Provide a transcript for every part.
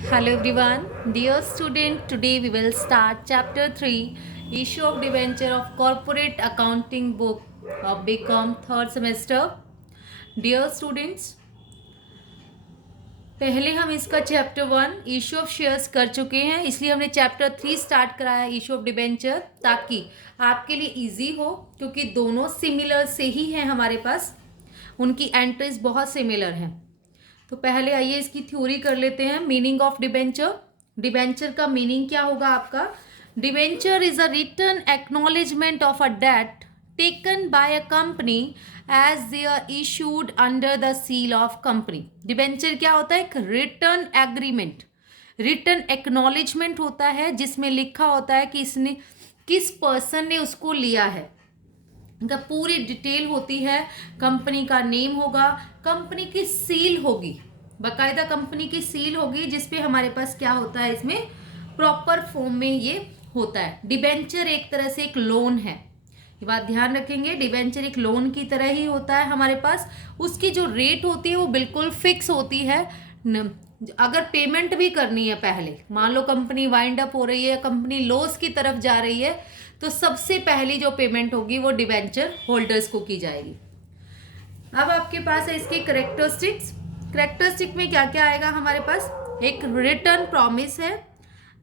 Hello everyone, dear student. Today we will start chapter 3, issue of debenture of corporate accounting book of BCom third semester. Dear students, पहले हम इसका chapter 1 issue of shares कर चुके हैं, इसलिए हमने chapter 3 start कराया issue of debenture, ताकि आपके लिए इजी हो, क्योंकि दोनों सिमिलर से ही हैं हमारे पास, उनकी एंट्रीज बहुत सिमिलर हैं। तो पहले आइए इसकी थ्योरी कर लेते हैं। Meaning of debenture. डिबेंचर का मीनिंग क्या होगा आपका? Debenture is a written acknowledgement of a debt taken by a company as they are issued under the seal of company. Debenture क्या होता है? एक रिटर्न एग्रीमेंट, रिटर्न एक्नॉलेजमेंट होता है, जिसमें लिखा होता है कि इसने किस पर्सन ने उसको लिया है। इनका पूरी डिटेल होती है, कंपनी का नेम होगा, कंपनी की सील होगी, बाकायदा कंपनी की सील होगी, जिसपे हमारे पास क्या होता है, इसमें प्रॉपर फॉर्म में ये होता है। डिबेंचर एक तरह से एक लोन है, ये बात ध्यान रखेंगे। डिबेंचर एक लोन की तरह ही होता है हमारे पास। उसकी जो रेट होती है वो बिल्कुल फिक्स होती है। अगर पेमेंट भी करनी है, पहले मान लो कंपनी वाइंड अप हो रही है, कंपनी लॉस की तरफ जा रही है, तो सबसे पहली जो पेमेंट होगी वो डिबेंचर होल्डर्स को की जाएगी। अब आपके पास है इसके करेक्टरिस्टिक्स। करेक्टरिस्टिक में क्या क्या आएगा हमारे पास? एक रिटर्न प्रॉमिस है,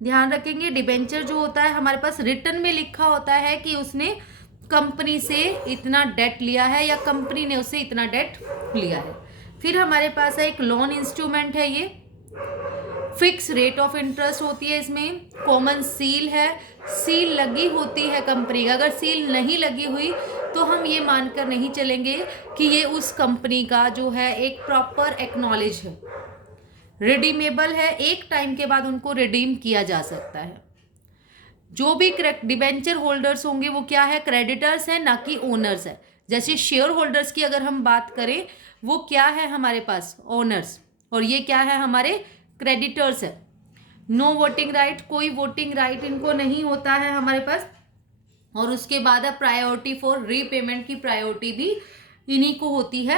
ध्यान रखेंगे। डिबेंचर जो होता है हमारे पास रिटर्न में लिखा होता है कि उसने कंपनी से इतना डेट लिया है या कंपनी ने उससे इतना डेट लिया है। फिर हमारे पास है एक लोन इंस्ट्रूमेंट है, ये फिक्स रेट ऑफ इंटरेस्ट होती है, इसमें कॉमन सील है, सील लगी होती है कंपनी का। अगर सील नहीं लगी हुई तो हम ये मानकर नहीं चलेंगे कि ये उस कंपनी का जो है एक प्रॉपर एक्नॉलेज है। रिडीमेबल है, एक टाइम के बाद उनको रिडीम किया जा सकता है। जो भी डिबेंचर होल्डर्स होंगे वो क्या है? क्रेडिटर्स है, ना कि ओनर्स है। जैसे शेयर होल्डर्स की अगर हम बात करें, वो क्या है हमारे पास? ओनर्स। और ये क्या है? हमारे क्रेडिटर्स है। नो वोटिंग राइट, कोई वोटिंग राइट इनको नहीं होता है हमारे पास। और उसके बाद है प्रायोरिटी फॉर रीपेमेंट की प्रायोरिटी भी इन्हीं को होती है,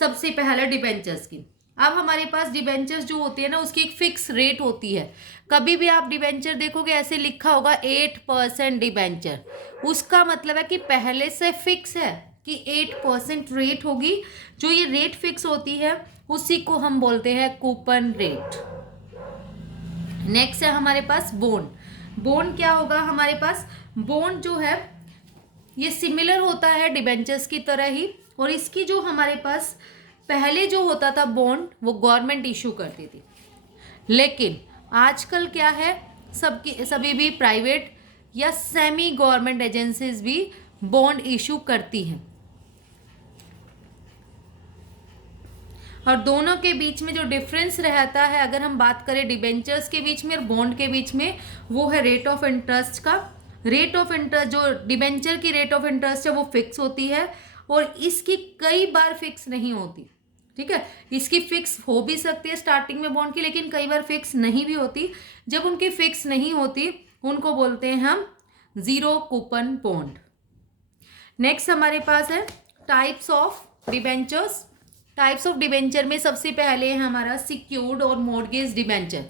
सबसे पहले डिबेंचर्स की। अब हमारे पास डिबेंचर्स जो होती है ना, उसकी एक फिक्स रेट होती है। कभी भी आप डिबेंचर देखोगे ऐसे लिखा होगा 8% डिबेंचर, उसका मतलब है कि पहले से फिक्स है कि 8% रेट होगी। जो ये रेट फिक्स होती है उसी को हम बोलते हैं कूपन रेट। नेक्स्ट है हमारे पास बॉन्ड। बॉन्ड क्या होगा हमारे पास? बॉन्ड जो है ये सिमिलर होता है डिबेंचर्स की तरह ही, और इसकी जो हमारे पास पहले जो होता था बॉन्ड, वो गवर्नमेंट इशू करती थी। लेकिन आजकल क्या है, सभी भी प्राइवेट या सेमी गवर्नमेंट एजेंसीज भी बॉन्ड इशू करती हैं। और दोनों के बीच में जो डिफरेंस रहता है, अगर हम बात करें डिबेंचर्स के बीच में और बॉन्ड के बीच में, वो है रेट ऑफ इंटरेस्ट का। रेट ऑफ इंटरेस्ट, जो डिबेंचर की रेट ऑफ इंटरेस्ट है वो फिक्स होती है, और इसकी कई बार फिक्स नहीं होती। ठीक है, इसकी फिक्स हो भी सकती है स्टार्टिंग में बॉन्ड की, लेकिन कई बार फिक्स नहीं भी होती। जब उनकी फिक्स नहीं होती उनको बोलते हैं हम जीरो कूपन बॉन्ड। नेक्स्ट हमारे पास है types of debentures. Types of debenture में सबसे पहले है हमारा सिक्योर्ड और मॉर्गेज डिबेंचर।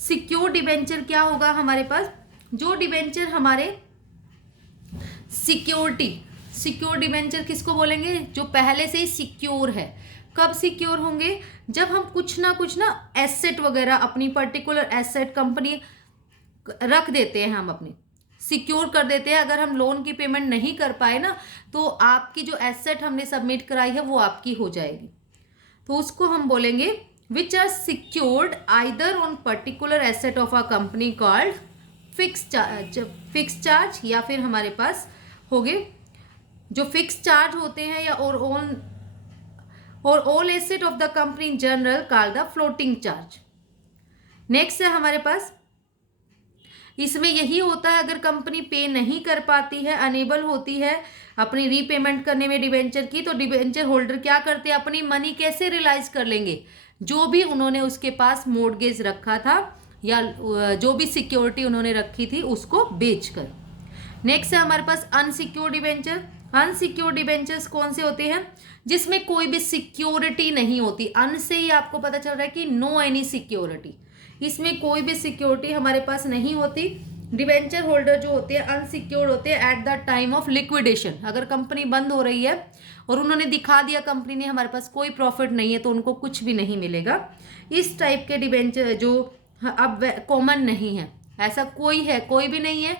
सिक्योर्ड डिबेंचर क्या होगा हमारे पास? जो डिबेंचर हमारे सिक्योरिटी, सिक्योर डिबेंचर किसको बोलेंगे? जो पहले से ही सिक्योर है। कब सिक्योर होंगे? जब हम कुछ ना एसेट वगैरह, अपनी पर्टिकुलर एसेट कंपनी रख देते हैं, हम अपनी सिक्योर कर देते हैं। अगर हम लोन की पेमेंट नहीं कर पाए ना, तो आपकी जो एसेट हमने सबमिट कराई है वो आपकी हो जाएगी। तो उसको हम बोलेंगे which are secured either on particular asset of a company called fix charge, या फिर हमारे पास हो गए जो फिक्स चार्ज होते हैं, या और all asset of the company in general called the floating charge. Next है हमारे पास, इसमें यही होता है, अगर कंपनी पे नहीं कर पाती है, अनेबल होती है अपनी रीपेमेंट करने में डिबेंचर की, तो डिबेंचर होल्डर क्या करते हैं? अपनी मनी कैसे रियलाइज कर लेंगे? जो भी उन्होंने उसके पास मोर्टगेज रखा था या जो भी सिक्योरिटी उन्होंने रखी थी उसको बेचकर। नेक्स्ट है हमारे पास अनसिक्योर्ड डिबेंचर। अनसिक्योर्ड डिबेंचर्स कौन से होते हैं? जिसमें कोई भी सिक्योरिटी नहीं होती। अन से ही आपको पता चल रहा है कि नो एनी सिक्योरिटी। इसमें कोई भी सिक्योरिटी हमारे पास नहीं होती। डिबेंचर होल्डर जो होते हैं अनसिक्योर्ड होते हैं at the time of liquidation. अगर कंपनी बंद हो रही है और उन्होंने दिखा दिया कंपनी ने हमारे पास कोई प्रॉफिट नहीं है, तो उनको कुछ भी नहीं मिलेगा। इस टाइप के डिबेंचर जो अब कॉमन नहीं है, ऐसा कोई भी नहीं है।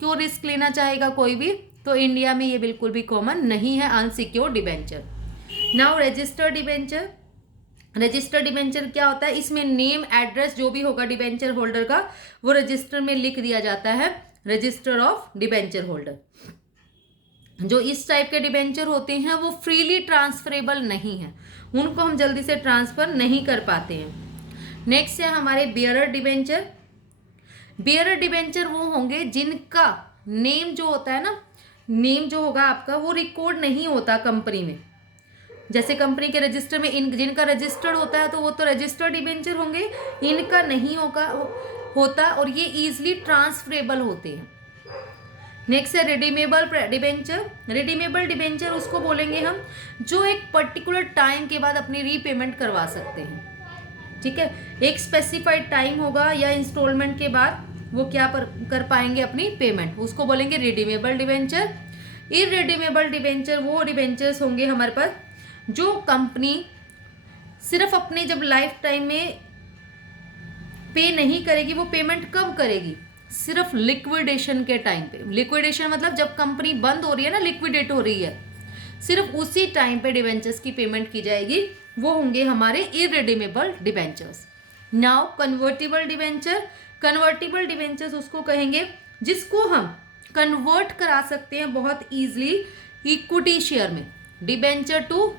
क्यों रिस्क लेना चाहेगा कोई भी? तो इंडिया में ये बिल्कुल भी कॉमन नहीं है unsecured debenture. Now registered debenture. Registered debenture क्या होता है? इसमें नेम एड्रेस जो भी होगा डिबेंचर होल्डर का वो रजिस्टर में लिख दिया जाता है, रजिस्टर ऑफ डिबेंचर होल्डर। जो इस टाइप के डिबेंचर होते हैं वो फ्रीली ट्रांसफरेबल नहीं है, उनको हम जल्दी से ट्रांसफर नहीं कर पाते हैं। नेक्स्ट है हमारे बियरर डिबेंचर। बियरर डिबेंचर वो होंगे जिनका नेम जो होता है ना, नेम जो होगा आपका वो रिकॉर्ड नहीं होता कंपनी में। जैसे कंपनी के रजिस्टर में जिनका रजिस्टर्ड होता है तो वो तो रजिस्टर्ड डिबेंचर होंगे, इनका नहीं होता और ये इजीली ट्रांसफरेबल होते हैं। नेक्स्ट है रिडीमेबल डिबेंचर। रिडीमेबल डिबेंचर उसको बोलेंगे हम जो एक पर्टिकुलर टाइम के बाद अपनी रीपेमेंट करवा सकते हैं। ठीक है, एक स्पेसिफाइड टाइम होगा या इंस्टॉलमेंट के बाद वो क्या कर पाएंगे अपनी पेमेंट, उसको बोलेंगे रिडीमेबल डिबेंचर। इररिडीमेबल डिबेंचर वो डिबेंचर्स होंगे हमारे पास जो कंपनी सिर्फ अपने जब लाइफ टाइम में पे नहीं करेगी, वो पेमेंट कब करेगी? सिर्फ लिक्विडेशन के टाइम पे। लिक्विडेशन मतलब जब कंपनी बंद हो रही है ना, लिक्विडेट हो रही है, सिर्फ उसी टाइम पे डिबेंचर्स की पेमेंट की जाएगी, वो होंगे हमारे irredeemable debentures. Now convertible debenture. Convertible debentures उसको कहेंगे जिसको हम कन्वर्ट करा सकते हैं बहुत ईजिली इक्विटी शेयर में। डिबेंचर टू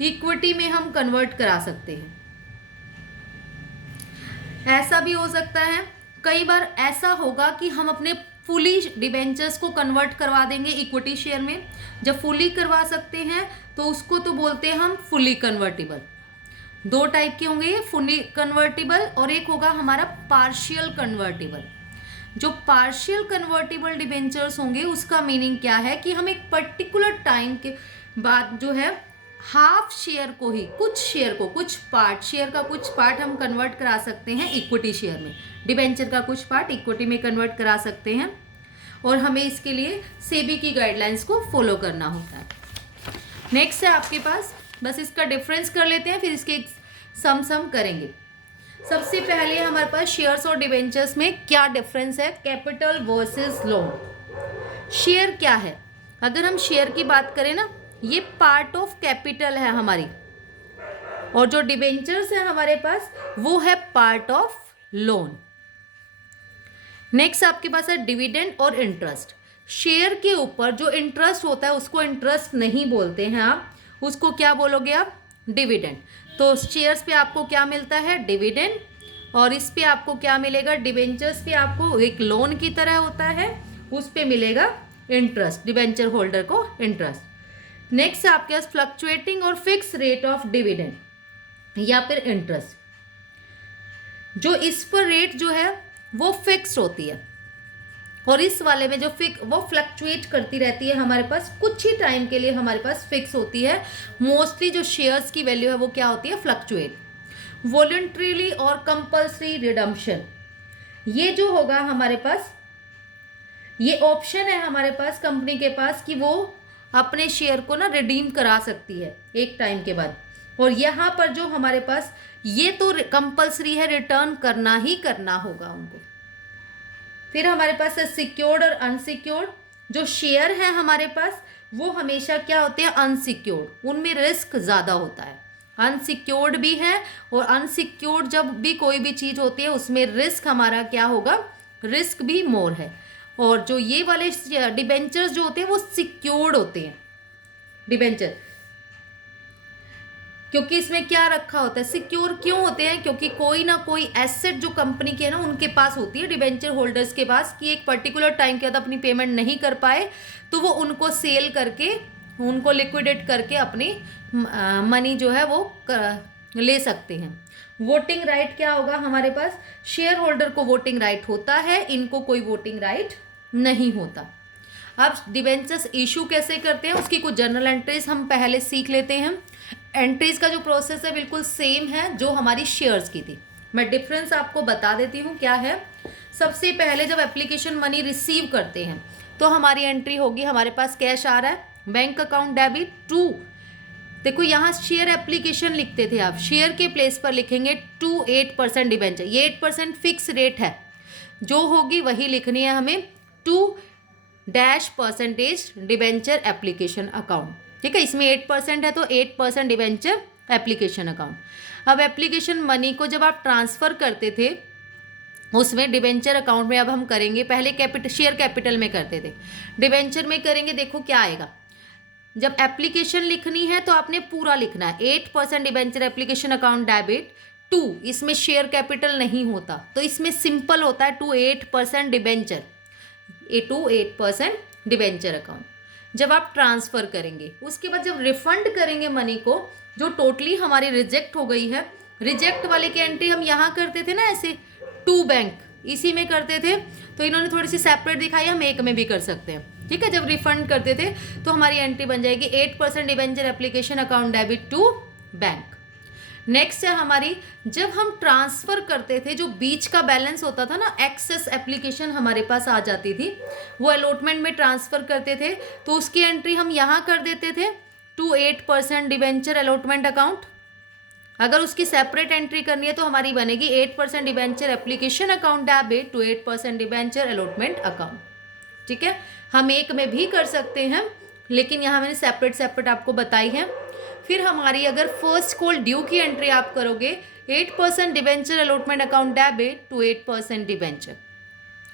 इक्विटी में हम कन्वर्ट करा सकते हैं। ऐसा भी हो सकता है, कई बार ऐसा होगा कि हम अपने फुली डिबेंचर्स को कन्वर्ट करवा देंगे इक्विटी शेयर में। जब फुली करवा सकते हैं तो उसको तो बोलते हैं हम फुली कन्वर्टिबल। दो टाइप के होंगे ये, फुली कन्वर्टिबल और एक होगा हमारा पार्शियल कन्वर्टिबल। जो पार्शियल कन्वर्टिबल डिबेंचर्स होंगे उसका मीनिंग क्या है कि हम एक पर्टिकुलर टाइम के बाद जो है हाफ शेयर को ही, कुछ शेयर को, कुछ पार्ट, शेयर का कुछ पार्ट हम कन्वर्ट करा सकते हैं इक्विटी शेयर में। डिबेंचर का कुछ पार्ट इक्विटी में कन्वर्ट करा सकते हैं और हमें इसके लिए सेबी की गाइडलाइंस को फॉलो करना होता है। नेक्स्ट है आपके पास, बस इसका डिफरेंस कर लेते हैं फिर इसके सम करेंगे। सबसे पहले हमारे पास शेयर्स और डिबेंचर्स में क्या डिफरेंस है, कैपिटल वर्सेस लोन। शेयर क्या है? अगर हम शेयर की बात करें ना, ये पार्ट ऑफ कैपिटल है हमारी, और जो डिबेंचर्स है हमारे पास वो है पार्ट ऑफ लोन। नेक्स्ट आपके पास है डिविडेंड और इंटरेस्ट। शेयर के ऊपर जो इंटरेस्ट होता है उसको इंटरेस्ट नहीं बोलते हैं आप, उसको क्या बोलोगे आप? डिविडेंड। तो शेयर्स पे आपको क्या मिलता है? डिविडेंड। और इस पे आपको क्या मिलेगा? डिबेंचर्स पे आपको एक लोन की तरह होता है, उस पे मिलेगा इंटरेस्ट, डिबेंचर होल्डर को इंटरेस्ट। नेक्स्ट आपके पास फ्लक्चुएटिंग और फिक्स रेट ऑफ डिविडेंड या फिर इंटरेस्ट। जो इस पर रेट जो है वो फिक्स होती है और इस वाले में जो वो फ्लक्चुएट करती रहती है हमारे पास, कुछ ही टाइम के लिए हमारे पास फिक्स होती है। मोस्टली जो शेयर्स की वैल्यू है वो क्या होती है? फ्लक्चुएट। वॉलंटरीली और कंपल्सरी रिडम्पशन, ये जो होगा हमारे पास, ये ऑप्शन है हमारे पास कंपनी के पास कि वो अपने शेयर को ना रिडीम करा सकती है एक टाइम के बाद। और यहाँ पर जो हमारे पास ये तो कंपल्सरी है, रिटर्न करना ही करना होगा उनको। फिर हमारे पास है सिक्योर्ड और अनसिक्योर्ड। जो शेयर है हमारे पास वो हमेशा क्या होते हैं? अनसिक्योर्ड, उनमें रिस्क ज़्यादा होता है। अनसिक्योर्ड भी है, और अनसिक्योर्ड जब भी कोई भी चीज़ होती है उसमें रिस्क हमारा क्या होगा? रिस्क भी मोर है। और जो ये वाले डिबेंचर्स जो होते हैं वो सिक्योर्ड होते हैं डिबेंचर, क्योंकि इसमें क्या रखा होता है? सिक्योर क्यों होते हैं? क्योंकि कोई ना कोई एसेट जो कंपनी के है ना उनके पास होती है, डिबेंचर होल्डर्स के पास, कि एक पर्टिकुलर टाइम के बाद अपनी पेमेंट नहीं कर पाए तो वो उनको सेल करके, उनको लिक्विडेट करके अपनी मनी जो है वो ले सकते हैं। वोटिंग राइट क्या होगा हमारे पास? शेयर होल्डर को वोटिंग राइट होता है, इनको कोई वोटिंग राइट नहीं होता। अब डिबेंचर्स इशू कैसे करते हैं उसकी कुछ जर्नल एंट्रीज हम पहले सीख लेते हैं। एंट्रीज का जो प्रोसेस है बिल्कुल सेम है जो हमारी शेयर्स की थी, मैं डिफरेंस आपको बता देती हूँ क्या है। सबसे पहले जब एप्लीकेशन मनी रिसीव करते हैं तो हमारी एंट्री होगी, हमारे पास कैश आ रहा है, बैंक अकाउंट डेबिट टू, देखो यहाँ शेयर एप्लीकेशन लिखते थे आप, शेयर के प्लेस पर लिखेंगे टू 8% डिबेंचर, ये 8% फिक्स रेट है, जो होगी वही लिखनी है हमें, to dash percentage debenture application account, ठीक है। इसमें 8% है तो 8% डिबेंचर एप्लीकेशन अकाउंट। अब एप्लीकेशन मनी को जब आप ट्रांसफ़र करते थे उसमें डिबेंचर अकाउंट में अब हम करेंगे, पहले कैपिटल शेयर कैपिटल में करते थे, डिबेंचर में करेंगे। देखो क्या आएगा, जब एप्लीकेशन लिखनी है तो आपने पूरा लिखना है, 8% debenture application account debit to, इसमें शेयर कैपिटल नहीं होता तो इसमें सिंपल होता है to 8% debenture, to 8% debenture account. जब आप ट्रांसफ़र करेंगे उसके बाद जब रिफंड करेंगे मनी को, जो टोटली हमारी रिजेक्ट हो गई है, रिजेक्ट वाले की एंट्री हम यहाँ करते थे ना ऐसे, टू बैंक, इसी में करते थे, तो इन्होंने थोड़ी सी सेपरेट दिखाई, हम एक में भी कर सकते हैं, ठीक है। जब रिफंड करते थे तो हमारी एंट्री बन जाएगी 8% debenture application account debit to bank. Next है हमारी, जब हम ट्रांसफ़र करते थे जो बीच का बैलेंस होता था ना, एक्सेस एप्लीकेशन हमारे पास आ जाती थी, वो अलॉटमेंट में ट्रांसफ़र करते थे तो उसकी एंट्री हम यहाँ कर देते थे टू 8% डिबेंचर अलॉटमेंट अकाउंट। अगर उसकी सेपरेट एंट्री करनी है तो हमारी बनेगी 8% debenture application account debit to 8% debenture allotment account, ठीक है। हम एक में भी कर सकते हैं लेकिन यहाँ मैंने सेपरेट आपको बताई है। फिर हमारी अगर फर्स्ट कॉल ड्यू की एंट्री आप करोगे 8% debenture allotment account debit to 8% debenture,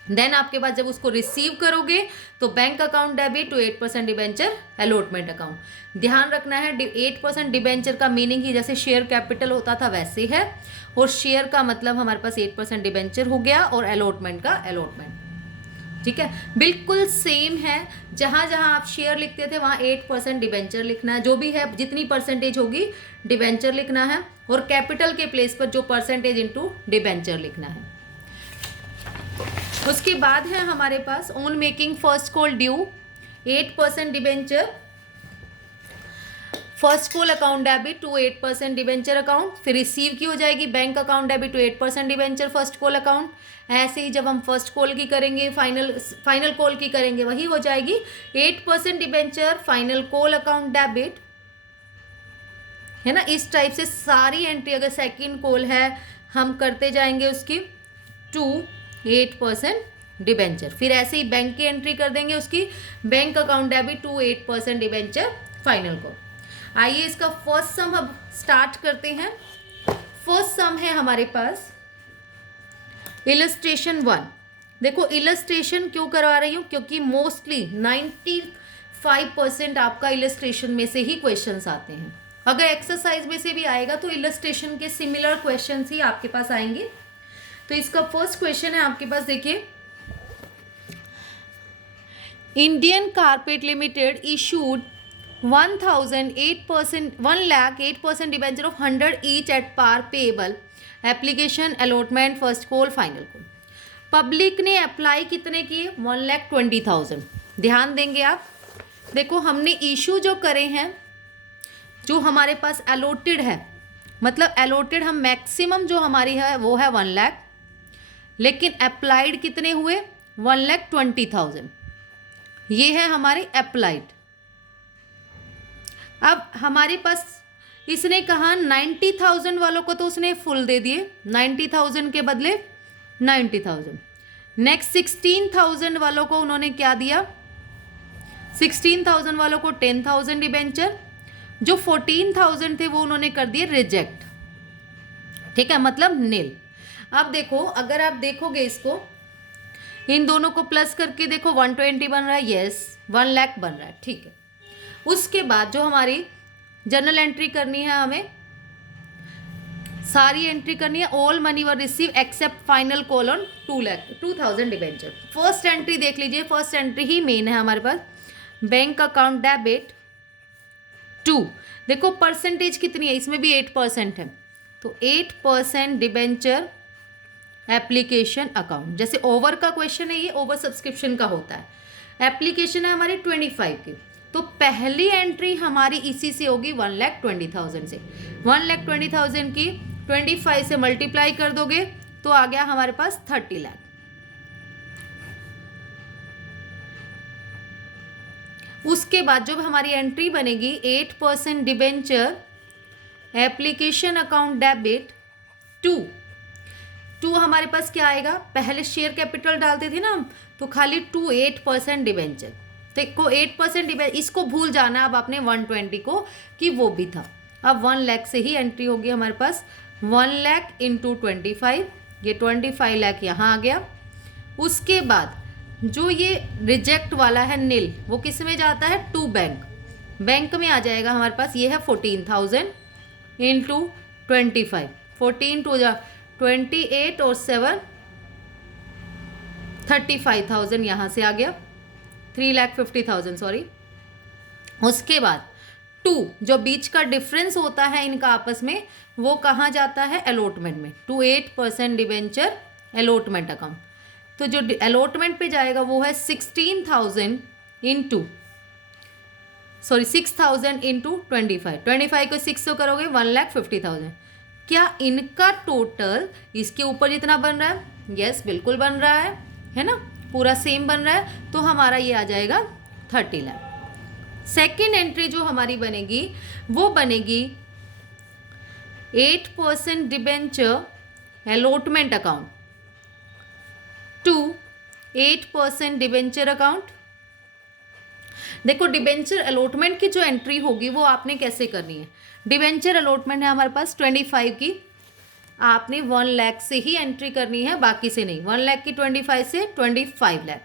then आपके पास जब उसको रिसीव करोगे तो bank account debit to 8% debenture allotment account. ध्यान रखना है 8% डिबेंचर का मीनिंग ही जैसे शेयर कैपिटल होता था वैसे है, और शेयर का मतलब हमारे पास 8% डिबेंचर हो गया और अलॉटमेंट का अलॉटमेंट, ठीक है, बिल्कुल सेम है। जहाँ जहाँ आप शेयर लिखते थे वहाँ 8% डिबेंचर लिखना है, जो भी है जितनी परसेंटेज होगी डिबेंचर लिखना है, और कैपिटल के प्लेस पर जो परसेंटेज इनटू डिबेंचर लिखना है। उसके बाद है हमारे पास on making first call due 8% debenture first call account debit to 8% debenture account, फिर रिसीव की हो जाएगी bank account debit to 8% debenture first call account. ऐसे ही जब हम फर्स्ट कॉल की करेंगे फाइनल कॉल की करेंगे वही हो जाएगी 8% debenture final call account debit, है ना। इस टाइप से सारी एंट्री अगर सेकंड कॉल है हम करते जाएंगे उसकी टू 8% डिबेंचर, फिर ऐसे ही बैंक की एंट्री कर देंगे उसकी bank account debit to 8% debenture final call. आइए इसका फर्स्ट सम अब स्टार्ट करते हैं। फर्स्ट सम है हमारे पास इलस्ट्रेशन 1। देखो इलस्ट्रेशन क्यों करवा रही हूँ, क्योंकि मोस्टली 95% आपका इलस्ट्रेशन में से ही क्वेश्चंस आते हैं। अगर एक्सरसाइज में से भी आएगा तो इलस्ट्रेशन के सिमिलर क्वेश्चंस ही आपके पास आएंगे। तो इसका फर्स्ट क्वेश्चन है आपके पास, देखिए, Indian carpet limited issued 1,08% debenture of 100 each at par payable application allotment first call final call. Public ने अप्लाई कितने किए, 1,20,000। ध्यान देंगे आप, देखो हमने इशू जो करे हैं, जो हमारे पास अलॉटेड है, मतलब अलॉटेड हम मैक्सिमम जो हमारी है वो है 1 लाख, लेकिन अप्लाइड कितने हुए 1,20,000, ये है हमारे अप्लाइड। अब हमारे पास इसने कहा 90,000 वालों को तो उसने फुल दे दिए, 90,000 के बदले 90,000। नेक्स्ट 16,000 वालों को उन्होंने क्या दिया, 16,000 वालों को 10,000 डिबेंचर, जो 14,000 थे वो उन्होंने कर दिए रिजेक्ट, ठीक है, मतलब नील। अब देखो अगर आप देखोगे इसको, इन दोनों को प्लस करके देखो 120 बन रहा है, यस 1 लाख बन रहा है, ठीक है। उसके बाद जो हमारी जर्नल एंट्री करनी है, हमें सारी एंट्री करनी है, all money were receive except final call on 2,00,000 debenture. First entry देख लीजिए, फर्स्ट एंट्री ही मेन है हमारे पास, बैंक अकाउंट डेबिट टू, देखो परसेंटेज कितनी है, इसमें भी 8% है, तो 8% डिबेंचर एप्लीकेशन अकाउंट। जैसे ओवर का क्वेश्चन है, ये ओवर सब्सक्रिप्शन का होता है, एप्लीकेशन है हमारी 25 की, तो पहली एंट्री हमारी इसी से होगी 1,20,000 से, 1,20,000 की 25 से मल्टीप्लाई कर दोगे तो आ गया हमारे पास 30 लाख। उसके बाद जब हमारी एंट्री बनेगी 8% debenture application account debit to हमारे पास क्या आएगा, पहले शेयर कैपिटल डालते थे ना हम, तो खाली 8% डिबेंचर। देखो 8% डिबेंचर, इसको भूल जाना अब आपने 120 को कि वो भी था। अब 1 लाख से ही एंट्री होगी हमारे पास। 1 लाख इंटू 25, ये 25 लाख यहाँ आ गया। उसके बाद जो ये रिजेक्ट वाला है नील, वो किस में जाता है, टू बैंक में आ जाएगा हमारे पास। ये है 14,000 इंटू 25, 14 टू 28 और 7 35,000 यहाँ से आ गया, 3,50,000 सॉरी। उसके बाद 2 जो बीच का डिफरेंस होता है इनका आपस में, वो कहाँ जाता है, अलॉटमेंट में, टू 8% डिबेंचर अलॉटमेंट अकाउंट। तो जो अलॉटमेंट पे जाएगा वो है 16,000 इंटू 6,000 इंटू 25 को 6 से करोगे 1,50,000। क्या इनका टोटल इसके ऊपर जितना बन रहा है, यस बिल्कुल बन रहा है ना, पूरा सेम बन रहा है। तो हमारा ये आ जाएगा 30 लाख। सेकेंड एंट्री जो हमारी बनेगी वो बनेगी 8% debenture allotment account to 8% debenture account. देखो डिबेंचर अलॉटमेंट की जो एंट्री होगी वो आपने कैसे करनी है। डिबेंचर अलॉटमेंट है हमारे पास 25 की, आपने 1 लाख से ही एंट्री करनी है, बाकी से नहीं। 1 लाख की 25 से 25 लाख।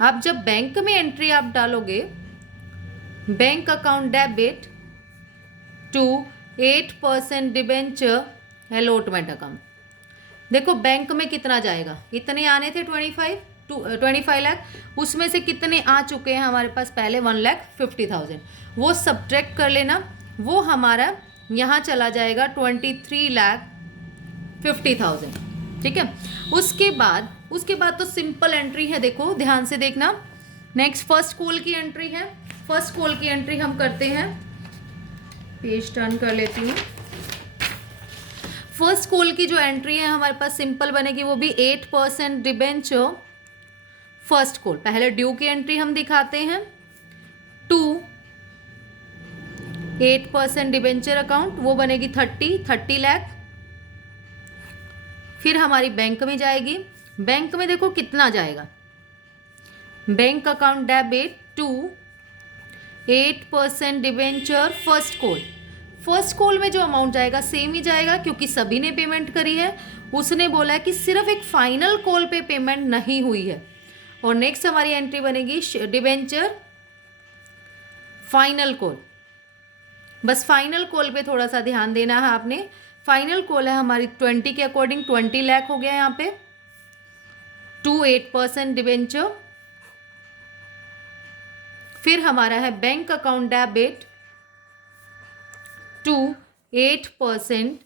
अब जब बैंक में एंट्री आप डालोगे, bank account debit to 8% debenture allotment account. देखो बैंक में कितना जाएगा, इतने आने थे 25 लाख, उसमें से कितने आ चुके हैं हमारे पास पहले 1,50,000, वो सब्ट्रैक्ट कर लेना, वो हमारा यहाँ चला जाएगा 23,50,000। ठीक है। उसके बाद तो सिंपल एंट्री है, देखो ध्यान से देखना। नेक्स्ट फर्स्ट कॉल की एंट्री है। फर्स्ट कॉल की एंट्री हम करते हैं, पेज टर्न कर लेती हूँ। फर्स्ट कॉल की जो एंट्री है हमारे पास सिंपल बनेगी, वो भी 8% डिबेंचर फर्स्ट कॉल। पहले ड्यू की एंट्री हम दिखाते हैं, टू 8% डिबेंचर अकाउंट, वो बनेगी 30 लाख। फिर हमारी बैंक में जाएगी, बैंक में देखो कितना जाएगा, bank account debit to 8% debenture first call. First call में जो अमाउंट जाएगा सेम ही जाएगा, क्योंकि सभी ने पेमेंट करी है। उसने बोला है कि सिर्फ एक फाइनल कॉल पे पेमेंट नहीं हुई है। और नेक्स्ट हमारी एंट्री बनेगी डिबेंचर फाइनल कॉल। बस फाइनल कॉल पे थोड़ा सा ध्यान देना है आपने। फाइनल कॉल है हमारी 20 के अकॉर्डिंग 20 लाख हो गया यहाँ पे, टू 8% डिबेंचर। फिर हमारा है bank account debit to 8%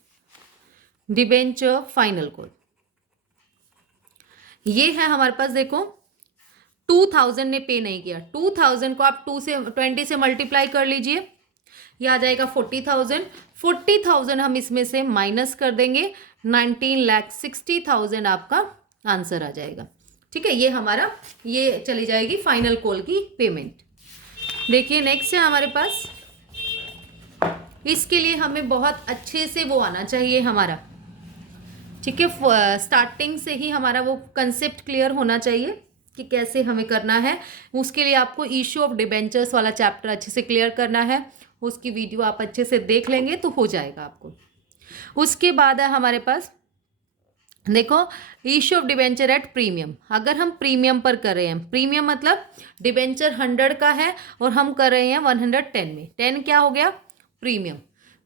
debenture final call. ये है हमारे पास, देखो 2,000 ने पे नहीं किया, 2,000 को आप 20 से मल्टीप्लाई कर लीजिए, ये आ जाएगा 40,000। 40,000 हम इसमें से माइनस कर देंगे, 19,60,000 आपका आंसर आ जाएगा। ठीक है, ये हमारा ये चली जाएगी फाइनल कॉल की पेमेंट। देखिए नेक्स्ट है हमारे पास, इसके लिए हमें बहुत अच्छे से वो आना चाहिए हमारा, ठीक है, स्टार्टिंग से ही हमारा वो कंसेप्ट क्लियर होना चाहिए कि कैसे हमें करना है। उसके लिए आपको इशू ऑफ डिबेंचर्स वाला चैप्टर अच्छे से क्लियर करना है, उसकी वीडियो आप अच्छे से देख लेंगे तो हो जाएगा आपको। उसके बाद है हमारे पास, देखो issue of debenture at premium. अगर हम प्रीमियम पर कर रहे हैं, प्रीमियम मतलब डिबेंचर 100 का है और हम कर रहे हैं 110 में, 10 क्या हो गया, प्रीमियम।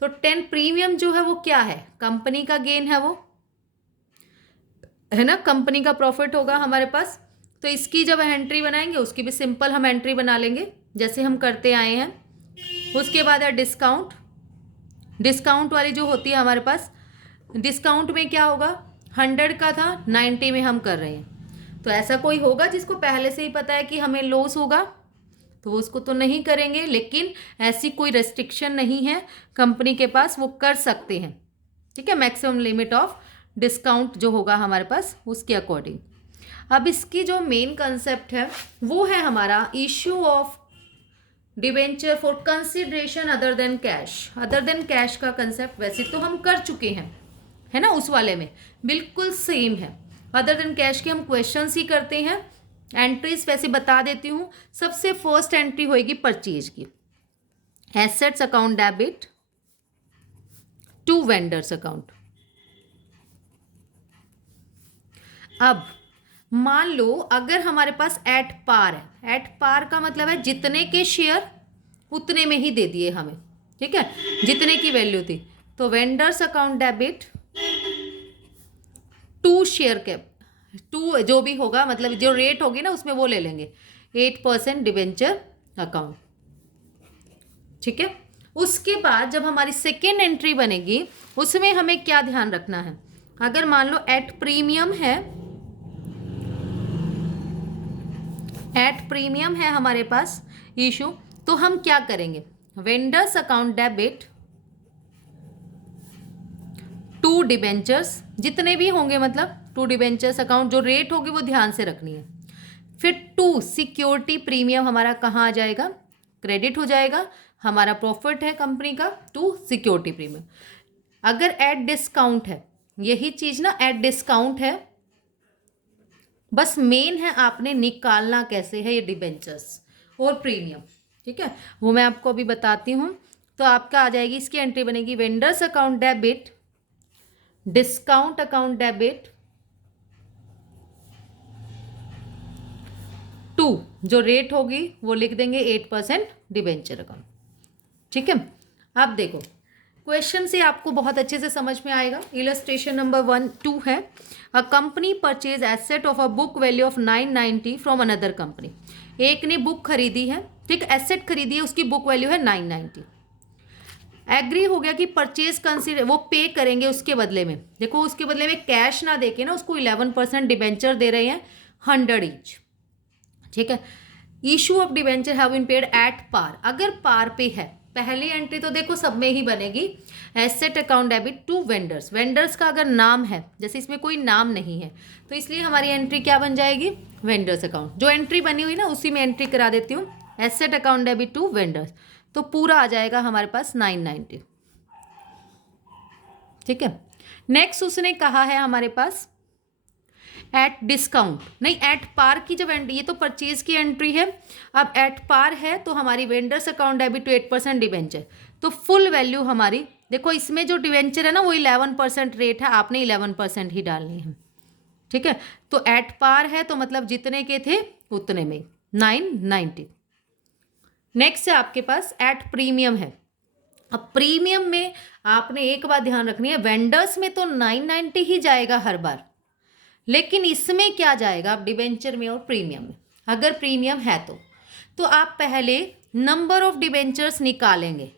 तो 10 प्रीमियम जो है वो क्या है, कंपनी का गेन है, वो है ना, कंपनी का प्रॉफिट होगा हमारे पास। तो इसकी जब एंट्री बनाएंगे, उसकी भी सिंपल हम एंट्री बना लेंगे जैसे हम करते आए हैं। उसके बाद है डिस्काउंट। डिस्काउंट वाली जो होती है हमारे पास, डिस्काउंट में क्या होगा, 100 का था 90 में हम कर रहे हैं। तो ऐसा कोई होगा जिसको पहले से ही पता है कि हमें लॉस होगा, तो वो उसको तो नहीं करेंगे, लेकिन ऐसी कोई रेस्ट्रिक्शन नहीं है कंपनी के पास, वो कर सकते हैं। ठीक है, मैक्सिमम लिमिट ऑफ डिस्काउंट जो होगा हमारे पास उसके अकॉर्डिंग। अब इसकी जो मेन कंसेप्ट है वो है हमारा issue of debenture for consideration other than cash. Other than cash का कंसेप्ट वैसे तो हम कर चुके हैं, है ना, उस वाले में बिल्कुल सेम है। अदर देन कैश के हम क्वेश्चंस ही करते हैं। एंट्रीज वैसे बता देती हूँ। सबसे फर्स्ट एंट्री होगी परचेज की, assets account debit to vendors account. अब मान लो अगर हमारे पास एट पार है, एट पार का मतलब है जितने के शेयर उतने में ही दे दिए हमें, ठीक है, जितने की वैल्यू थी। तो vendors account debit to share cap, to जो भी होगा मतलब जो रेट होगी ना उसमें वो ले लेंगे 8% डिवेंचर अकाउंट। ठीक है, उसके बाद जब हमारी सेकेंड एंट्री बनेगी उसमें हमें क्या ध्यान रखना है। अगर मान लो एट प्रीमियम है, एट प्रीमियम है हमारे पास इशू, तो हम क्या करेंगे, vendors account debit to debentures, जितने भी होंगे मतलब टू डिबेंचर्स अकाउंट, जो रेट होगी वो ध्यान से रखनी है। फिर टू सिक्योरिटी प्रीमियम हमारा कहाँ आ जाएगा, क्रेडिट हो जाएगा, हमारा प्रॉफिट है कंपनी का, टू सिक्योरिटी प्रीमियम। अगर एट डिस्काउंट है, यही चीज ना एट डिस्काउंट है, बस मेन है आपने निकालना कैसे है ये डिबेंचर्स और प्रीमियम। ठीक है, वो मैं आपको अभी बताती हूँ। तो आपका आ जाएगी, इसकी एंट्री बनेगी vendors account debit discount account debit to, जो रेट होगी वो लिख देंगे 8% डिबेंचर अकाउंट। ठीक है, अब देखो क्वेश्चन से आपको बहुत अच्छे से समझ में आएगा। इलस्ट्रेशन नंबर 1-2 है, a company purchase asset of a book value of 990 from another company. एक ने बुक खरीदी है, ठीक, एसेट खरीदी है, उसकी बुक वैल्यू है 990। एग्री हो गया कि परचेज कंसिडर वो पे करेंगे उसके बदले में। देखो उसके बदले में कैश ना देके ना उसको 11% डिबेंचर दे रहे हैं 100 ईच। ठीक है, issue of debenture have been paid at par. अगर पार पे है, पहली एंट्री तो देखो सब में ही बनेगी, asset account debit to vendors. Vendors का अगर नाम है, जैसे इसमें कोई नाम नहीं है तो इसलिए हमारी एंट्री क्या बन जाएगी, वेंडर्स अकाउंट। जो एंट्री बनी हुई ना उसी में एंट्री करा देती हूँ, asset account debit to vendors, तो पूरा आ जाएगा हमारे पास 990। ठीक है, नेक्स्ट उसने कहा है हमारे पास एट डिस्काउंट, नहीं एट पार की जब एंट्री, ये तो परचेज की एंट्री है, अब एट पार है तो हमारी vendors account debit to 8% debenture. तो फुल वैल्यू हमारी देखो, इसमें जो डिवेंचर है ना वो 11% रेट है, आपने 11% ही डालनी है। ठीक है, तो एट पार है तो मतलब जितने के थे उतने में 990। नेक्स्ट है आपके पास एट प्रीमियम है। अब प्रीमियम में आपने एक बात ध्यान रखनी है, वेंडर्स में तो 990 ही जाएगा हर बार, लेकिन इसमें क्या जाएगा, अब डिबेंचर में और प्रीमियम में। अगर प्रीमियम है तो आप पहले नंबर ऑफ डिबेंचर्स निकालेंगे।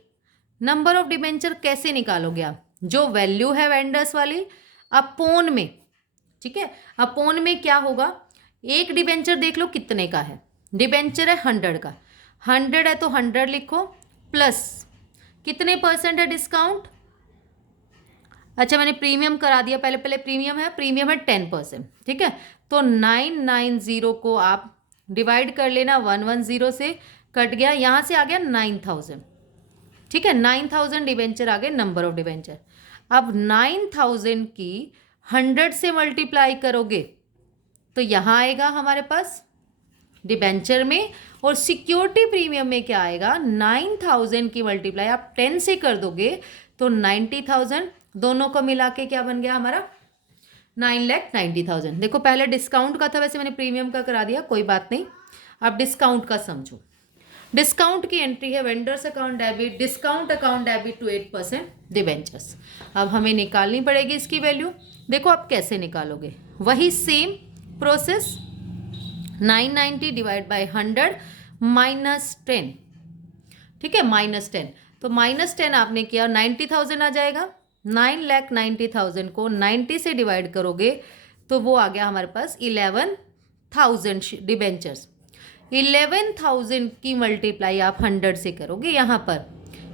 नंबर ऑफ डिबेंचर कैसे निकालोगे आप, जो वैल्यू है वेंडर्स वाली अपोन में। ठीक है, अपोन में क्या होगा, एक डिबेंचर देख लो कितने का है, डिबेंचर है 100 का, 100 है तो 100 लिखो, प्लस कितने परसेंट है डिस्काउंट। अच्छा मैंने प्रीमियम करा दिया, पहले पहले प्रीमियम है 10%। ठीक है, तो 990 को आप डिवाइड कर लेना 110 से, कट गया, यहाँ से आ गया 9000। ठीक है, 9000 डिबेंचर आ गए, नंबर ऑफ डिबेंचर। अब 9000 की 100 से मल्टीप्लाई करोगे तो यहाँ आएगा हमारे पास डिबेंचर में, और सिक्योरिटी प्रीमियम में क्या आएगा, 9000 की मल्टीप्लाई आप 10 से कर दोगे तो 90,000, दोनों को मिला के क्या बन गया हमारा 9,90,000। देखो पहले डिस्काउंट का था, वैसे मैंने प्रीमियम का करा दिया, कोई बात नहीं। अब डिस्काउंट का समझो, डिस्काउंट की एंट्री है vendors account debit discount account debit to 8% debentures. अब हमें निकालनी पड़ेगी इसकी वैल्यू। देखो आप कैसे निकालोगे, वही same process, 990 divide by 100 minus 10। ठीक है, माइनस 10, तो माइनस 10 आपने किया 90,000 आ जाएगा। 9,90,000 को 90 से डिवाइड करोगे तो वो आ गया हमारे पास 11,000 डिबेंचर्स। 11,000 की मल्टीप्लाई आप 100 से करोगे। यहाँ पर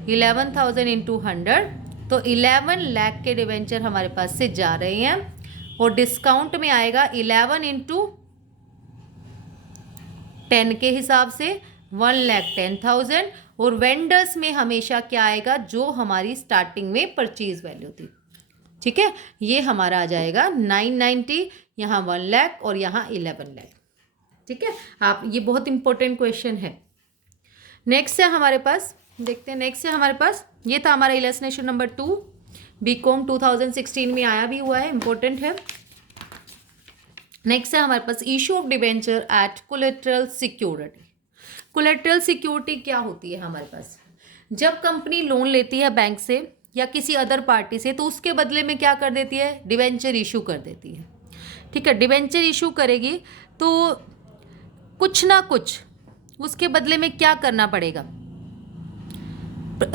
11,000 इंटू 100, तो 11 लाख के डिवेंचर हमारे पास से जा रहे हैं और डिस्काउंट में आएगा 11 इंटू 10 के हिसाब से 1,10,000। और वेंडर्स में हमेशा क्या आएगा, जो हमारी स्टार्टिंग में परचेज वैल्यू थी। ठीक है, ये हमारा आ जाएगा 990, यहाँ 1 लाख और यहाँ 11 लाख। ठीक है, आप ये बहुत इंपॉर्टेंट क्वेश्चन है। नेक्स्ट है हमारे पास, देखते हैं नेक्स्ट है हमारे पास, ये था हमारा इलस्ट्रेशन नंबर 2, बीकॉम 2016 में आया भी हुआ है, इंपॉर्टेंट है। नेक्स्ट है हमारे पास issue of debenture at collateral security. Collateral security क्या होती है हमारे पास, जब कंपनी लोन लेती है बैंक से या किसी अदर पार्टी से, तो उसके बदले में क्या कर देती है, डिबेंचर इशू कर देती है। ठीक है, डिबेंचर इशू करेगी तो कुछ ना कुछ उसके बदले में क्या करना पड़ेगा,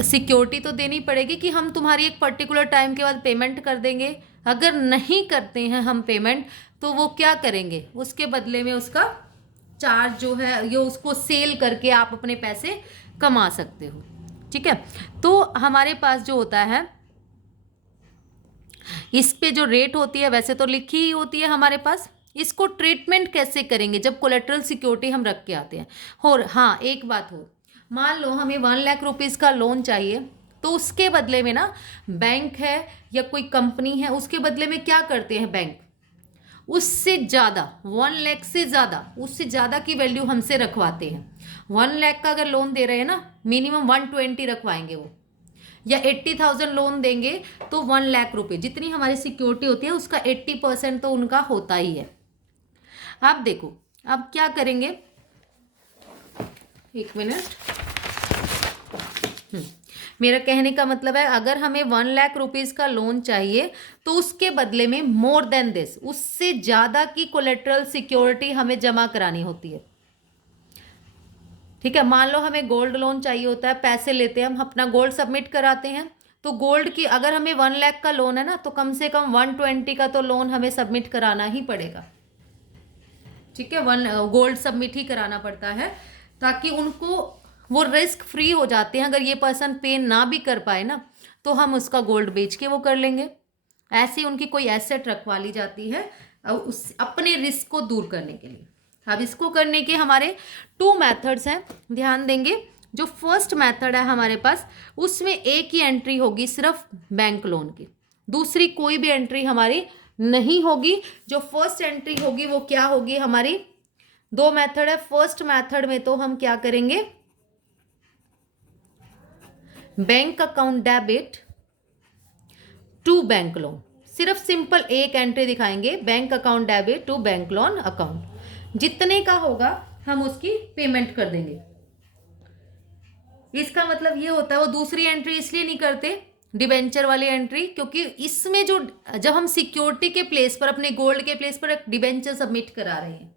सिक्योरिटी तो देनी पड़ेगी कि हम तुम्हारी एक पर्टिकुलर टाइम के बाद पेमेंट कर देंगे। अगर नहीं करते हैं हम पेमेंट, तो वो क्या करेंगे, उसके बदले में उसका चार्ज जो है ये उसको सेल करके आप अपने पैसे कमा सकते हो। ठीक है, तो हमारे पास जो होता है इस पे जो रेट होती है वैसे तो लिखी ही होती है हमारे पास। इसको ट्रीटमेंट कैसे करेंगे जब कोलेटरल सिक्योरिटी हम रख के आते हैं। और हाँ, एक बात हो, मान लो हमें 1 लाख रुपीज़ का लोन चाहिए, तो उसके बदले में ना बैंक है या कोई कंपनी है, उसके बदले में क्या करते हैं बैंक, उससे ज़्यादा 1 लाख से ज़्यादा, उससे ज़्यादा की वैल्यू हमसे रखवाते हैं। 1 लाख का अगर लोन दे रहे हैं ना, मिनिमम 120 रखवाएंगे वो, या 80,000 लोन देंगे तो 1 लाख रुपए, जितनी हमारी सिक्योरिटी होती है उसका 80% तो उनका होता ही है। आप देखो अब क्या करेंगे, एक मिनट, मेरा कहने का मतलब है अगर हमें 1 लाख रुपीज़ का लोन चाहिए तो उसके बदले में मोर देन दिस, उससे ज़्यादा की कोलेटरल सिक्योरिटी हमें जमा करानी होती है। ठीक है, मान लो हमें गोल्ड लोन चाहिए होता है, पैसे लेते हैं हम, अपना गोल्ड सबमिट कराते हैं, तो गोल्ड की अगर हमें 1 लाख का लोन है ना, तो कम से कम 120 का तो लोन हमें सबमिट कराना ही पड़ेगा। ठीक है, गोल्ड सबमिट ही कराना पड़ता है, ताकि उनको वो रिस्क फ्री हो जाते हैं। अगर ये पर्सन पे ना भी कर पाए ना, तो हम उसका गोल्ड बेच के वो कर लेंगे। ऐसी उनकी कोई एसेट रखवा ली जाती है उस अपने रिस्क को दूर करने के लिए। अब इसको करने के हमारे 2 मेथड्स हैं, ध्यान देंगे। जो फर्स्ट मेथड है हमारे पास, उसमें एक ही एंट्री होगी सिर्फ बैंक लोन की, दूसरी कोई भी एंट्री हमारी नहीं होगी। जो फर्स्ट एंट्री होगी वो क्या होगी हमारी, 2 मेथड है। फर्स्ट मेथड में तो हम क्या करेंगे, bank account debit to bank loan, सिर्फ सिंपल एक एंट्री दिखाएंगे, bank account debit to bank loan account, जितने का होगा हम उसकी पेमेंट कर देंगे। इसका मतलब ये होता है, वो दूसरी एंट्री इसलिए नहीं करते डिबेंचर वाली एंट्री, क्योंकि इसमें जो जब हम सिक्योरिटी के प्लेस पर, अपने गोल्ड के प्लेस पर एक डिबेंचर सबमिट करा रहे हैं,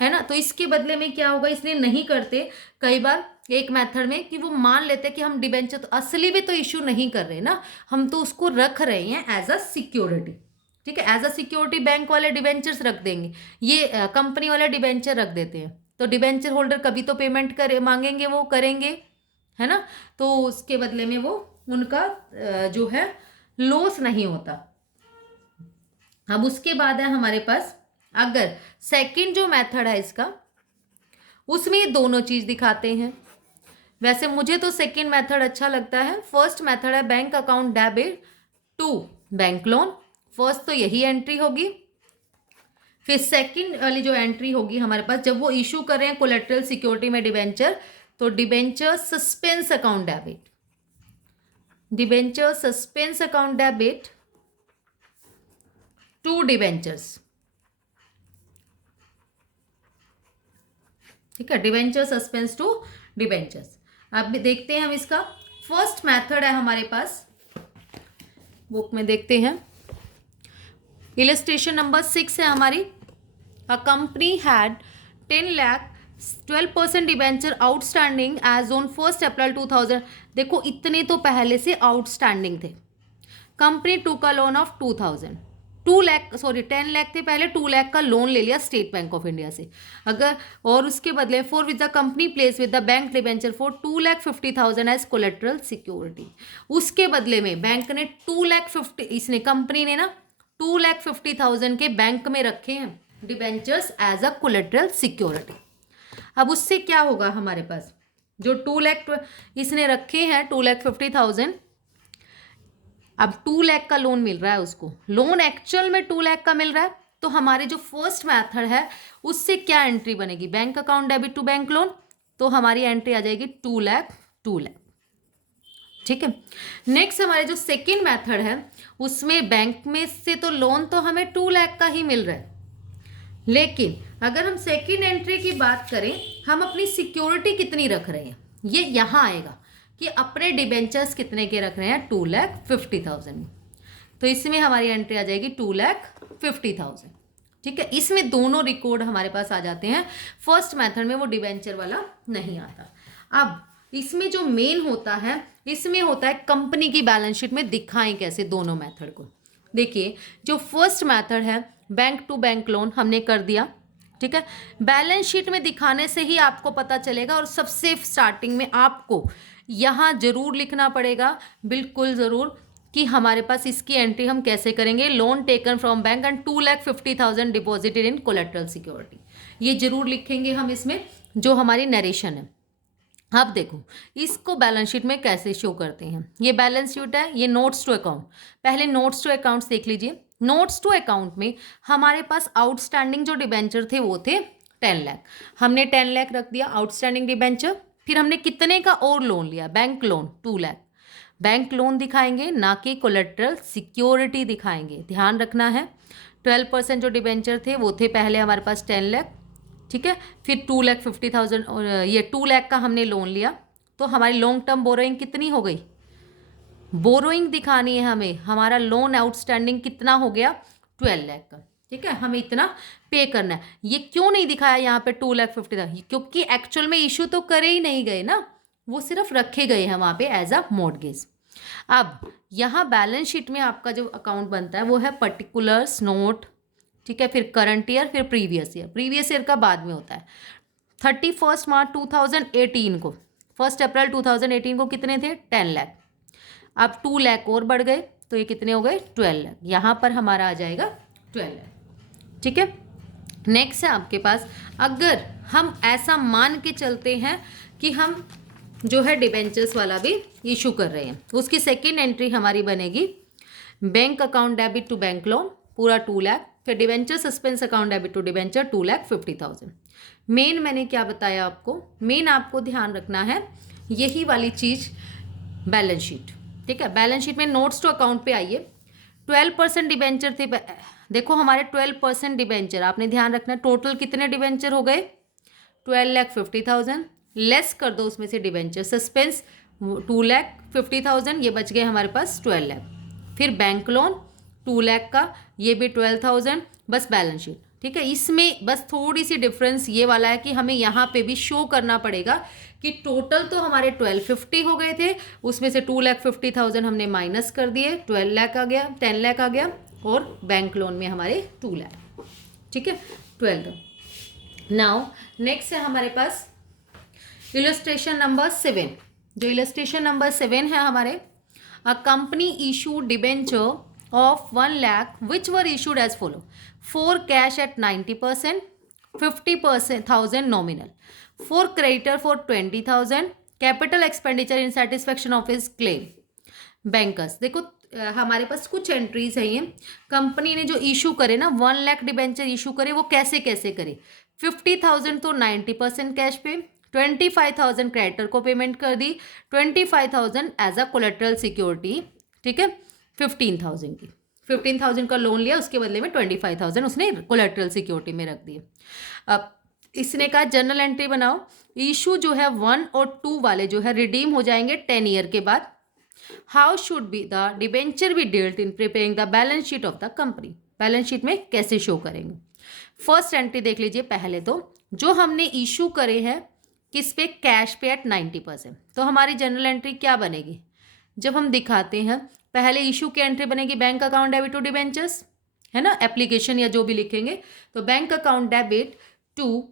है ना, तो इसके बदले में क्या होगा, इसलिए नहीं करते कई बार एक मेथड में कि वो मान लेते हैं कि हम डिबेंचर तो असली भी तो इशू नहीं कर रहे ना, हम तो उसको रख रहे हैं एज अ सिक्योरिटी। ठीक है, एज अ सिक्योरिटी बैंक वाले डिबेंचर्स रख देंगे, ये कंपनी वाले डिबेंचर रख देते हैं, तो डिबेंचर होल्डर कभी तो पेमेंट करे मांगेंगे, वो करेंगे, है ना, तो उसके बदले में वो उनका जो है लॉस नहीं होता। अब उसके बाद है हमारे पास, अगर सेकंड जो मेथड है इसका, उसमें ये दोनों चीज दिखाते हैं। वैसे मुझे तो सेकंड मेथड अच्छा लगता है। फर्स्ट मेथड है bank account debit to bank loan, first तो यही एंट्री होगी। फिर सेकंड वाली जो एंट्री होगी हमारे पास, जब वो इशू कर रहे हैं कोलेटरल सिक्योरिटी में डिबेंचर, तो debenture suspense account debit, debenture suspense account debit to debentures. ठीक है, डिबेंचर सस्पेंस टू डिबेंचर्स। अब भी देखते हैं हम इसका फर्स्ट मेथड है हमारे पास, बुक में देखते हैं, इलस्ट्रेशन नंबर 6 है हमारी। A company had 10 lakh 12% debenture outstanding as on 1 April 2000। देखो इतने तो पहले से आउटस्टैंडिंग थे। कंपनी टूक अ लोन ऑफ 2000, 10 लाख थे पहले, 2 लाख का लोन ले लिया स्टेट बैंक ऑफ इंडिया से, अगर और उसके बदले for with the company place with the bank debenture for 2,50,000 as collateral security, उसके बदले में बैंक ने 2,50,000, इसने कंपनी ने ना 2,50,000 के बैंक में रखे हैं debentures as a collateral security. अब उससे क्या होगा हमारे पास, जो 2 लाख इसने रखे हैं 2,50,000, अब 2 लाख का लोन मिल रहा है उसको, लोन एक्चुअल में 2 लाख का मिल रहा है, तो हमारे जो फर्स्ट मेथड है उससे क्या एंट्री बनेगी, bank account debit to bank loan, तो हमारी एंट्री आ जाएगी 2 लाख, ठीक है। नेक्स्ट हमारे जो सेकेंड मेथड है उसमें बैंक में से तो लोन तो हमें 2 लाख का ही मिल रहा है, लेकिन अगर हम सेकेंड एंट्री की बात करें, हम अपनी सिक्योरिटी कितनी रख रहे हैं, ये यहाँ आएगा कि अपने डिबेंचर्स कितने के रख रहे हैं, 2,50,000, तो इसमें हमारी एंट्री आ जाएगी 2,50,000, ठीक है। इसमें दोनों रिकॉर्ड हमारे पास आ जाते हैं, फर्स्ट मेथड में वो डिबेंचर वाला नहीं आता। अब इसमें जो मेन होता है, इसमें होता है कंपनी की बैलेंस शीट में दिखाएं कैसे दोनों मेथड को। देखिए जो फर्स्ट मेथड है बैंक टू बैंक लोन हमने कर दिया, ठीक है, बैलेंस शीट में दिखाने से ही आपको पता चलेगा, और सबसे स्टार्टिंग में आपको यहाँ जरूर लिखना पड़ेगा, बिल्कुल ज़रूर, कि हमारे पास इसकी एंट्री हम कैसे करेंगे, loan taken from bank and 2,50,000 deposited in collateral security, ये जरूर लिखेंगे हम इसमें जो हमारी नरेशन है। अब देखो इसको बैलेंस शीट में कैसे शो करते हैं, ये बैलेंस शीट है, ये नोट्स टू अकाउंट, पहले नोट्स टू अकाउंट्स देख लीजिए। नोट्स टू अकाउंट में हमारे पास आउटस्टैंडिंग जो डिबेंचर थे वो थे 10 लाख, हमने 10 लाख रख दिया आउटस्टैंडिंग डिबेंचर। फिर हमने कितने का और लोन लिया, bank loan 2 lakh, bank loan दिखाएंगे ना कि कोलेट्रल सिक्योरिटी दिखाएंगे, ध्यान रखना है। 12% जो डिबेंचर थे वो थे पहले हमारे पास 10 लाख, ठीक है, फिर 2,50,000 और ये 2 लाख का हमने लोन लिया, तो हमारी लॉन्ग टर्म बोरोइंग कितनी हो गई, बोरोइंग दिखानी है हमें, हमारा लोन आउटस्टैंडिंग कितना हो गया 12 लाख का, ठीक है, हमें इतना पे करना है। ये क्यों नहीं दिखाया यहाँ पे 2,50,000, क्योंकि एक्चुअल में इशू तो करे ही नहीं गए ना, वो सिर्फ रखे गए हैं वहाँ पे एज अ मॉर्गेज। अब यहाँ बैलेंस शीट में आपका जो अकाउंट बनता है वो है पर्टिकुलर्स नोट, ठीक है, फिर करंट ईयर, फिर प्रीवियस ईयर, प्रीवियस ईयर का बाद में होता है। 31 मार्च 2018 को, 1 अप्रैल 2018 को कितने थे 10 लाख, अब 2 लाख और बढ़ गए, तो ये कितने हो गए 12 लाख, यहाँ पर हमारा आ जाएगा 12 लाख, ठीक है। नेक्स्ट है आपके पास, अगर हम ऐसा मान के चलते हैं कि हम जो है डिबेंचर्स वाला भी इशू कर रहे हैं, उसकी सेकेंड एंट्री हमारी बनेगी bank account debit to bank loan पूरा 2 लाख, फिर debenture suspense account debit to debenture 2,50,000। मेन मैंने क्या बताया आपको, मेन आपको ध्यान रखना है यही वाली चीज़ बैलेंस शीट, ठीक है। बैलेंस शीट में नोट्स टू अकाउंट पे आइए, 12% डिबेंचर थे, देखो हमारे 12% डिबेंचर, आपने ध्यान रखना टोटल कितने डिबेंचर हो गए 12,50,000, लेस कर दो उसमें से डिबेंचर सस्पेंस 2,50,000, ये बच गए हमारे पास 12 लाख, फिर बैंक लोन 2 लाख का, ये भी 12,000, बस बैलेंस शीट, ठीक है। इसमें बस थोड़ी सी डिफरेंस ये वाला है कि हमें यहाँ पे भी शो करना पड़ेगा कि टोटल तो हमारे 1250 हो गए थे, उसमें से 2,50,000 हमने माइनस कर दिए, 12 लाख आ गया, 10 लाख आ गया, और बैंक लोन में हमारे 2 लाख, ठीक है, 12। नाउ नेक्स्ट है हमारे पास इलस्ट्रेशन नंबर 7, जो इलस्ट्रेशन नंबर 7 है हमारे, a company issue debenture of 1 lakh which were issued as follow: 4 cash at 90%, 50,000 nominal, 4 creditor for 20,000, capital expenditure in satisfaction of his claim। Bankers देखो हमारे पास कुछ एंट्रीज है, ये कंपनी ने जो इशू करे ना 1 लाख डिबेंचर इशू करे, वो कैसे कैसे करे, 50,000 तो 90% कैश पे, 25,000 क्रेडिटर को पेमेंट कर दी, 25,000 एज अ कोलेट्रल सिक्योरिटी, ठीक है, 15,000 की, 15,000 का लोन लिया, उसके बदले में 25,000 उसने कोलेट्रल सिक्योरिटी में रख दिए। अब इसने कहा जनरल एंट्री बनाओ, इशू जो है 1 और 2 वाले जो है रिडीम हो जाएंगे 10 ईयर के बाद। How should be the debenture B dealt in preparing the balance sheet of the company, balance sheet में कैसे शो करेंगे। फर्स्ट एंट्री देख लीजिए, पहले तो जो हमने इशू करे हैं किस पे, कैश पे एट 90%, तो हमारी जनरल एंट्री क्या बनेगी, जब हम दिखाते हैं पहले इशू की एंट्री बनेगी bank account debit to debentures, है ना, एप्लीकेशन या जो भी लिखेंगे। तो bank account debit to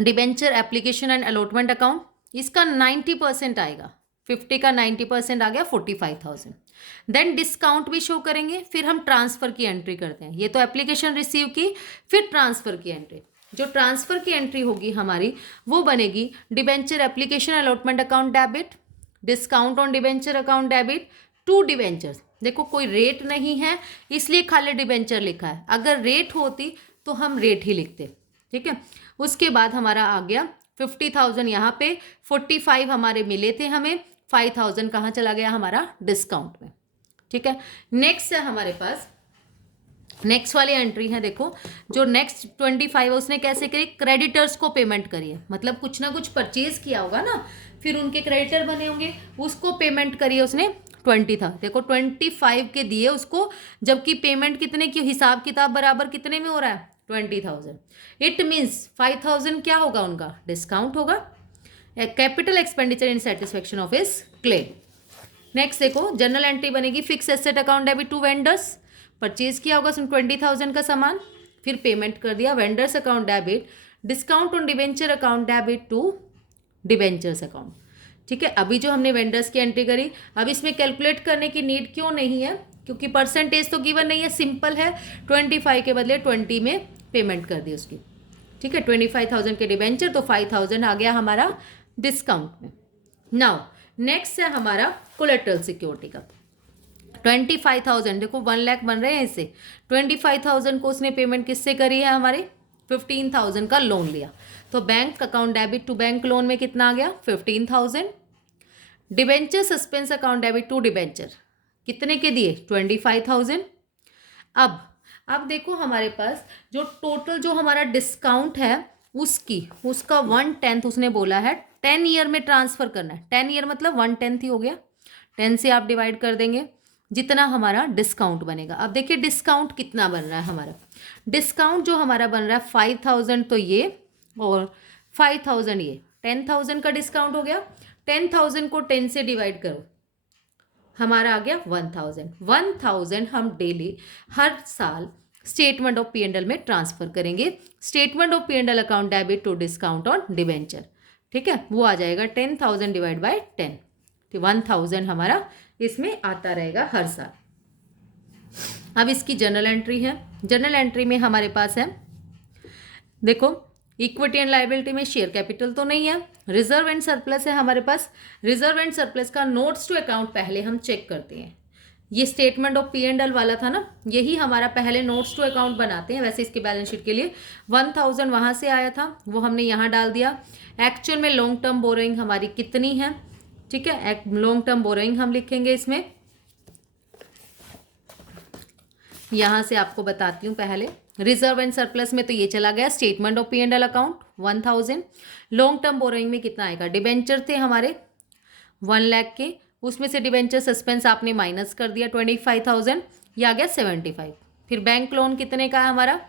debenture application and allotment account, इसका 90% आएगा, 50 का 90% आ गया 45,000। देन डिस्काउंट भी शो करेंगे, फिर हम ट्रांसफर की एंट्री करते हैं। ये तो एप्लीकेशन रिसीव की, फिर ट्रांसफर की एंट्री। जो ट्रांसफर की एंट्री होगी हमारी वो बनेगी debenture application allotment account debit, discount on debenture account debit to debentures. देखो कोई रेट नहीं है इसलिए खाली डिबेंचर लिखा है, अगर रेट होती तो हम रेट ही लिखते, ठीक है। उसके बाद हमारा आ गया 50,000 यहाँ पे, 45 हमारे मिले थे हमें, 5,000 कहाँ चला गया हमारा डिस्काउंट में, ठीक है। नेक्स्ट है हमारे पास, नेक्स्ट वाली एंट्री है, देखो जो नेक्स्ट 25 है उसने कैसे करी, क्रेडिटर्स को पेमेंट करी है, मतलब कुछ ना कुछ परचेज किया होगा ना, फिर उनके क्रेडिटर बने होंगे, उसको पेमेंट करी है उसने 20 था। देखो 25 के दिए उसको, जबकि पेमेंट कितने की, हिसाब किताब बराबर कितने में हो रहा है 20,000। इट मीन्स 5,000 क्या होगा उनका डिस्काउंट होगा, capital expenditure in satisfaction of his claim. Next देखो जनरल एंट्री बनेगी, fix asset account debit to vendors, purchase किया होगा उसने 20,000 का सामान, फिर पेमेंट कर दिया, vendors account debit, discount on debenture account debit to debentures account, ठीक है। अभी जो हमने वेंडर्स की एंट्री करी, अब इसमें कैलकुलेट करने की नीड क्यों नहीं है, क्योंकि परसेंटेज तो गिवन नहीं है, सिंपल है, 25 के बदले 20 में पेमेंट कर दी उसकी, ठीक है। 25,000 के डिबेंचर, तो 5,000 आ गया हमारा डिस्काउंट में। नाउ नेक्स्ट है हमारा कोलेटरल सिक्योरिटी का 25,000, देखो 1 लाख बन रहे हैं इससे, 25,000 को उसने पेमेंट किससे करी है हमारे, 15,000 का लोन लिया, तो bank account debit to bank loan में कितना आ गया 15,000। Debenture suspense account debit to debenture कितने के दिए 25,000। अब देखो हमारे पास जो टोटल जो हमारा डिस्काउंट है उसका 1/10 उसने बोला है 10 ईयर में ट्रांसफर करना है, 10 ईयर मतलब 1/10 ही हो गया, 10 से आप डिवाइड कर देंगे जितना हमारा डिस्काउंट बनेगा। अब देखिए डिस्काउंट कितना बन रहा है हमारा, डिस्काउंट जो हमारा बन रहा है 5,000 तो ये और 5,000 ये, 10,000 का डिस्काउंट हो गया, 10,000 को 10 से डिवाइड करो, हमारा आ गया 1,000। 1,000 हम डेली हर साल स्टेटमेंट ऑफ P&L में ट्रांसफर करेंगे, statement of P&L account debit to discount on debenture, ठीक है, वो आ जाएगा 10,000 डिवाइड बाय 10, तो 1,000 हमारा इसमें आता रहेगा हर साल। अब इसकी जर्नल एंट्री है, जर्नल एंट्री में हमारे पास है, देखो इक्विटी एंड लायबिलिटी में शेयर कैपिटल तो नहीं है, रिजर्व एंड सरप्लस है हमारे पास। रिजर्व एंड सरप्लस का नोट्स टू अकाउंट पहले हम चेक करते हैं, ये स्टेटमेंट ऑफ P&L वाला था ना, यही हमारा पहले नोट्स टू अकाउंट बनाते हैं। वैसे इसकी बैलेंस शीट के लिए 1,000 वहाँ से आया था, वो हमने यहाँ डाल दिया। एक्चुअल में लॉन्ग टर्म बोरोइंग हमारी कितनी है, ठीक है, लॉन्ग टर्म बोरोइंग हम लिखेंगे इसमें, यहाँ से आपको बताती हूँ पहले। रिजर्व एंड सरप्लस में तो ये चला गया statement of P&L account 1,000। Long term borrowing में कितना आएगा, डिबेंचर थे हमारे 1 लाख के, उसमें से डिबेंचर सस्पेंस आपने माइनस कर दिया 25,000, ये आ गया 75। फिर बैंक लोन कितने का है हमारा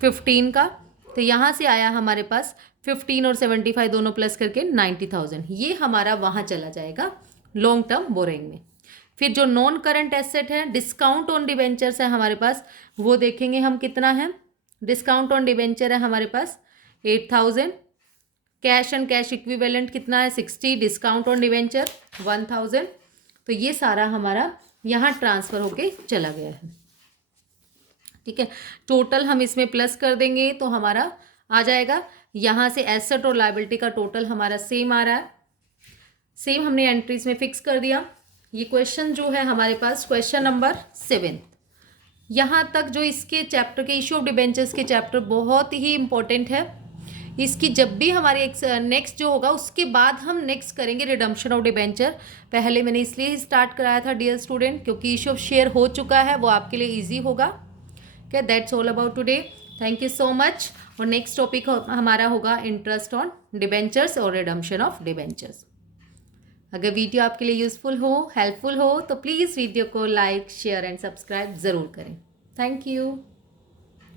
15 का, तो यहाँ से आया हमारे पास 15 और 75 दोनों प्लस करके 90,000, ये हमारा वहाँ चला जाएगा लॉन्ग टर्म बोरोइंग में। फिर जो नॉन करंट एसेट है डिस्काउंट ऑन डिबेंचर्स है हमारे पास, वो देखेंगे हम कितना है, डिस्काउंट ऑन डिबेंचर है हमारे पास 8,000, कैश एंड कैश इक्विवेलेंट कितना है 60, डिस्काउंट ऑन डिबेंचर 1,000, तो ये सारा हमारा यहाँ ट्रांसफ़र होके चला गया है, ठीक है। टोटल हम इसमें प्लस कर देंगे तो हमारा आ जाएगा, यहाँ से एसेट और लायबिलिटी का टोटल हमारा सेम आ रहा है, सेम हमने एंट्रीज में फिक्स कर दिया। ये क्वेश्चन जो है हमारे पास क्वेश्चन नंबर 7, यहाँ तक जो इसके चैप्टर के इशू ऑफ डिबेंचर्स के चैप्टर बहुत ही इंपॉर्टेंट है। इसकी जब भी हमारे एक नेक्स्ट जो होगा उसके बाद हम नेक्स्ट करेंगे रिडम्पशन ऑफ डिबेंचर। पहले मैंने इसलिए ही स्टार्ट कराया था डियर स्टूडेंट, क्योंकि इशू ऑफ शेयर हो चुका है, वो आपके लिए ईजी होगा। Okay, that's all about today, thank you so much. और नेक्स्ट टॉपिक हमारा होगा इंटरेस्ट ऑन डिबेंचर्स और रिडम्पशन ऑफ डिबेंचर्स। अगर वीडियो आपके लिए यूज़फुल हो, हेल्पफुल हो, तो प्लीज़ वीडियो को लाइक, शेयर एंड सब्सक्राइब ज़रूर करें। Thank you.